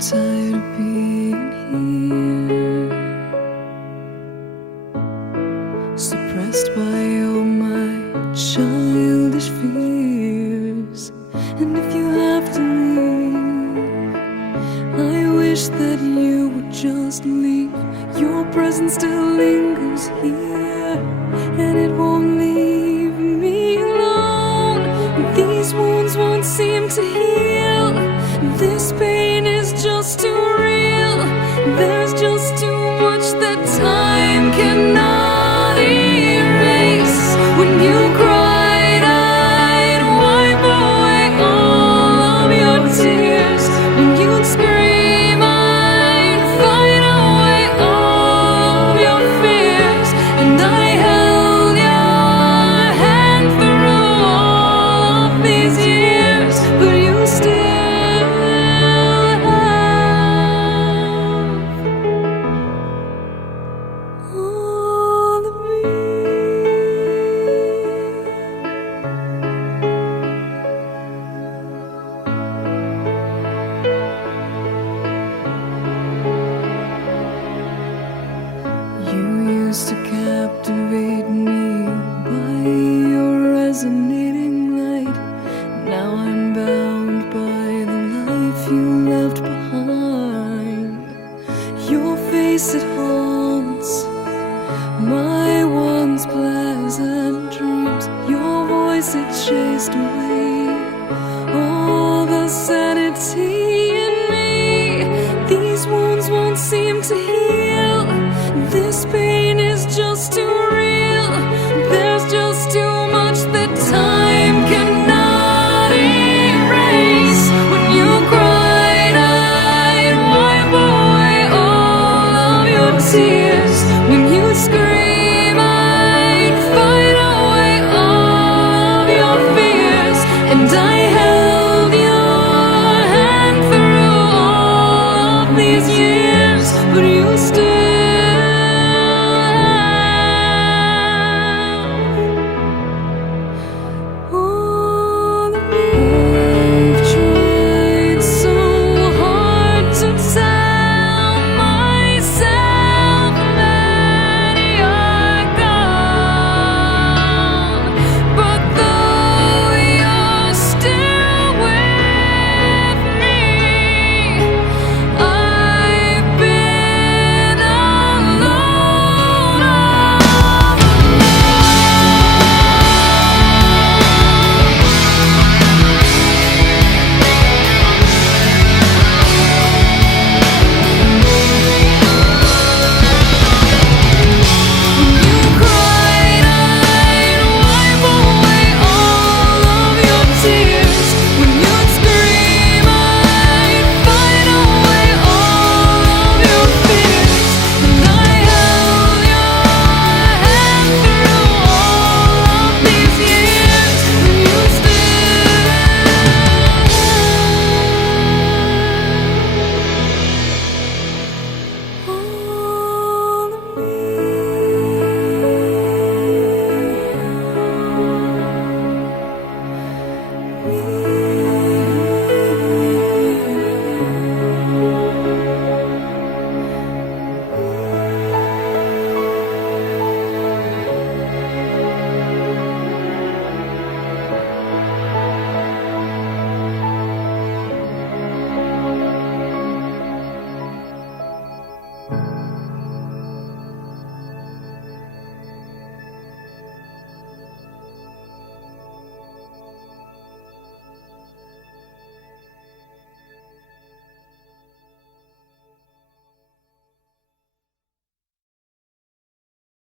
tired of being here, suppressed by all my childish fears. And if you have to leave, I wish that you would just leave. Your presence still lingers here, and it won't leave me alone. These wounds won't seem to heal. This pain is just too real. There's just too much that time cannot erase. When you cried, I'd wipe away all of your tears. When you'd scream, I'd fight away all of your fears. And I held your hand through all of these years, but you still used to captivate me by your resonating light. Now I'm bound by the life you left behind. Your face, it haunts my once pleasant dreams. Your voice, it chased away all the sanity in me. These wounds won't seem to heal. This pain is just too real. There's just too much that time cannot erase. When you cried, I'd wipe away all of your tears. When you scream, I'd fight away all of your fears. And I held your hand through all of these years, but you still